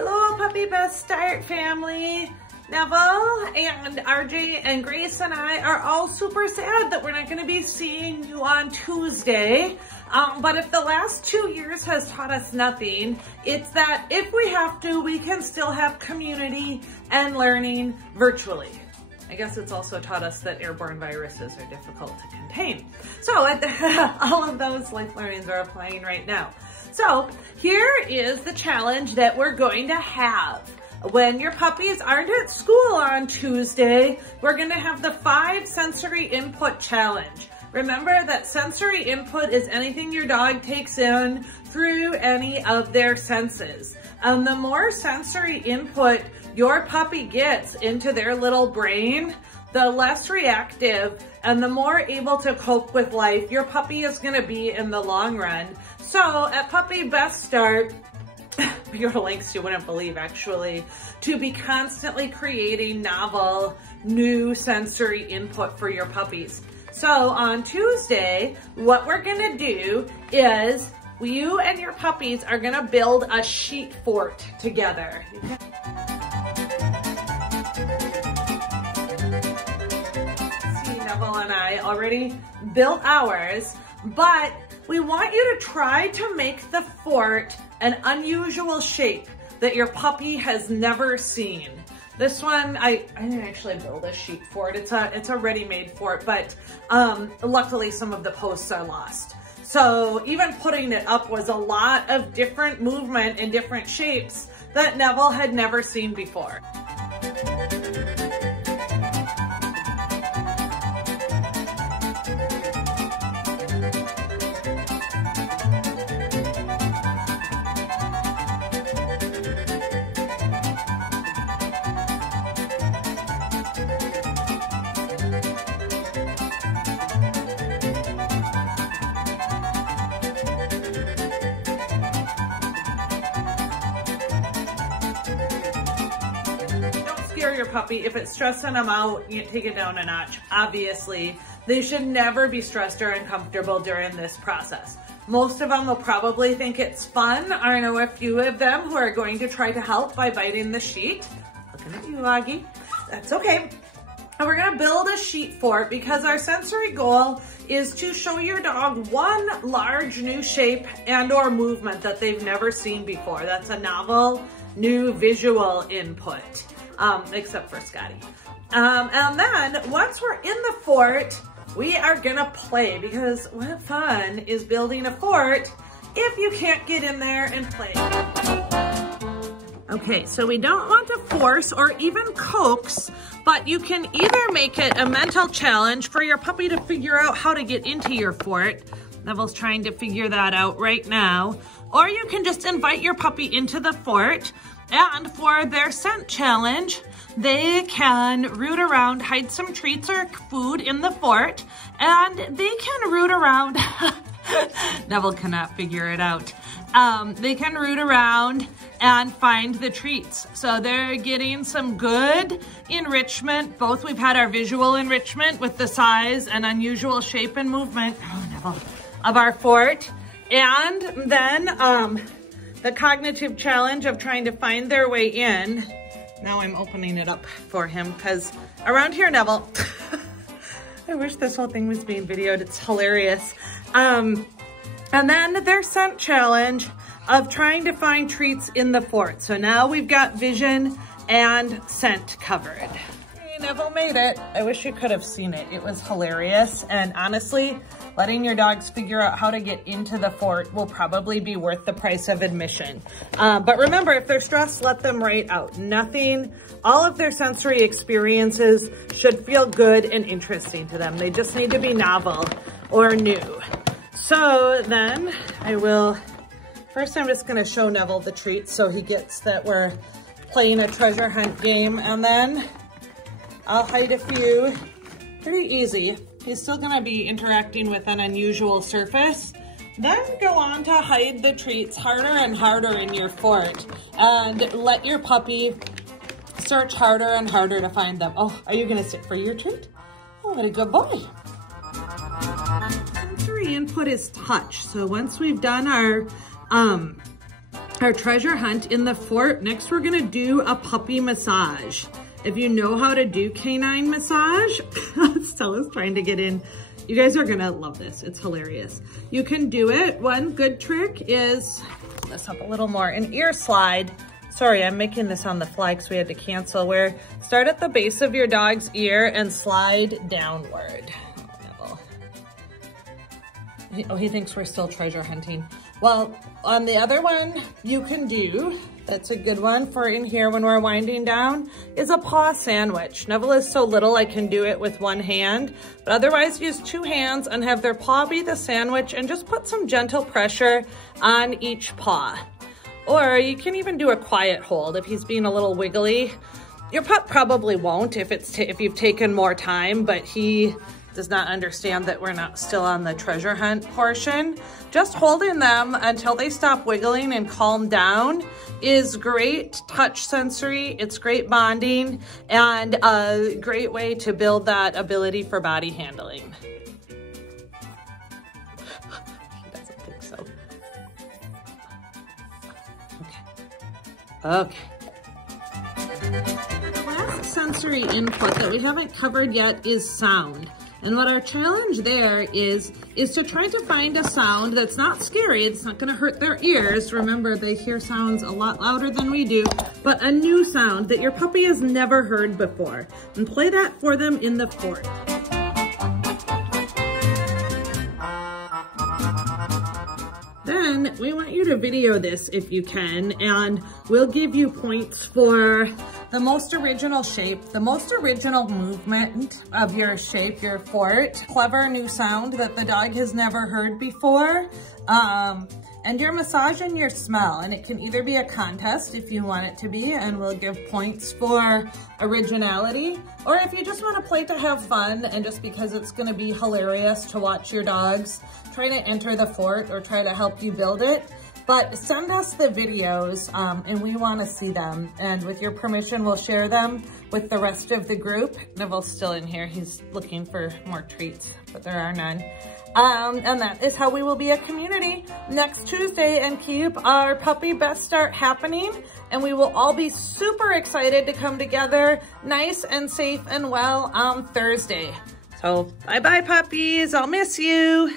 Hello, Puppy Best Start family. Neville and RJ and Grace and I are all super sad that we're not going to be seeing you on Tuesday. But if the last 2 years has taught us nothing, it's that if we have to, we can still have community and learning virtually. I guess it's also taught us that airborne viruses are difficult to contain. So all of those life learnings are applying right now. So here is the challenge that we're going to have. When your puppies aren't at school on Tuesday, we're going to have the 5 sensory input challenge. Remember that sensory input is anything your dog takes in through any of their senses. The more sensory input your puppy gets into their little brain, the less reactive and the more able to cope with life your puppy is going to be in the long run. So at Puppy Best Start, we go to lengths you wouldn't believe actually, to be constantly creating novel, new sensory input for your puppies. So on Tuesday, what we're gonna do is you and your puppies are gonna build a sheet fort together. See, Neville and I already built ours, but we want you to try to make the fort an unusual shape that your puppy has never seen. This one, I didn't actually build a sheet fort. It's a ready-made fort, but luckily some of the posts are lost. So even putting it up was a lot of different movement and different shapes that Neville had never seen before. Your puppy, if it's stressing them out, you take it down a notch. Obviously, they should never be stressed or uncomfortable during this process. Most of them will probably think it's fun. I know a few of them who are going to try to help by biting the sheet. Looking at you, Augie. That's okay. And we're gonna build a sheet fort because our sensory goal is to show your dog one large new shape and or movement that they've never seen before. That's a novel, new visual input. Except for Scotty. And then once we're in the fort, we are gonna play because what fun is building a fort if you can't get in there and play. Okay, so we don't want to force or even coax, but you can either make it a mental challenge for your puppy to figure out how to get into your fort. Neville's trying to figure that out right now. Or you can just invite your puppy into the fort. And for their scent challenge, they can root around, hide some treats or food in the fort, and they can root around. Neville cannot figure it out. They can root around and find the treats. So they're getting some good enrichment. Both we've had our visual enrichment with the size and unusual shape and movement of our fort. And then the cognitive challenge of trying to find their way in. Now I'm opening it up for him because around here, Neville, I wish this whole thing was being videoed. It's hilarious. And then their scent challenge of trying to find treats in the fort. So now we've got vision and scent covered. Hey, Neville made it. I wish you could have seen it. It was hilarious. And honestly, letting your dogs figure out how to get into the fort will probably be worth the price of admission. But remember, if they're stressed, let them write out. Nothing, all of their sensory experiences should feel good and interesting to them. They just need to be novel or new. So then first I'm just gonna show Neville the treats so he gets that we're playing a treasure hunt game, and then I'll hide a few. Pretty easy. He's still gonna be interacting with an unusual surface. Then go on to hide the treats harder and harder in your fort and let your puppy search harder and harder to find them. Oh, are you gonna sit for your treat? Oh, what a good boy. Sensory input is touch. So once we've done our our treasure hunt in the fort. Next, we're gonna do a puppy massage. If you know how to do canine massage, Stella's trying to get in. You guys are gonna love this, it's hilarious. You can do it. One good trick is, pull this up a little more, an ear slide. Sorry, I'm making this on the fly because we had to cancel, where start at the base of your dog's ear and slide downward. Oh, he thinks we're still treasure hunting. Well, on the other one you can do, that's a good one for in here when we're winding down, is a paw sandwich. Neville is so little I can do it with one hand, but otherwise use two hands and have their paw be the sandwich and just put some gentle pressure on each paw. Or you can even do a quiet hold if he's being a little wiggly. Your pup probably won't if you've taken more time, but he does not understand that we're not still on the treasure hunt portion. Just holding them until they stop wiggling and calm down is great touch sensory. It's great bonding and a great way to build that ability for body handling. He doesn't think so. Okay. The last sensory input that we haven't covered yet is sound. And what our challenge there is to try to find a sound that's not scary. It's not gonna hurt their ears. Remember, they hear sounds a lot louder than we do, but a new sound that your puppy has never heard before. And play that for them in the fort. Then we want you to video this if you can, and we'll give you points for the most original shape, the most original movement of your shape, your fort, clever new sound that the dog has never heard before, and your massage and your smell. And it can either be a contest if you want it to be, and we'll give points for originality, or if you just want to play to have fun and just because it's going to be hilarious to watch your dogs try to enter the fort or try to help you build it. But send us the videos and we want to see them. And with your permission, we'll share them with the rest of the group. Neville's still in here. He's looking for more treats, but there are none. And that is how we will be a community next Tuesday and keep our puppy best start happening. And we will all be super excited to come together nice and safe and well on Thursday. So bye-bye puppies, I'll miss you.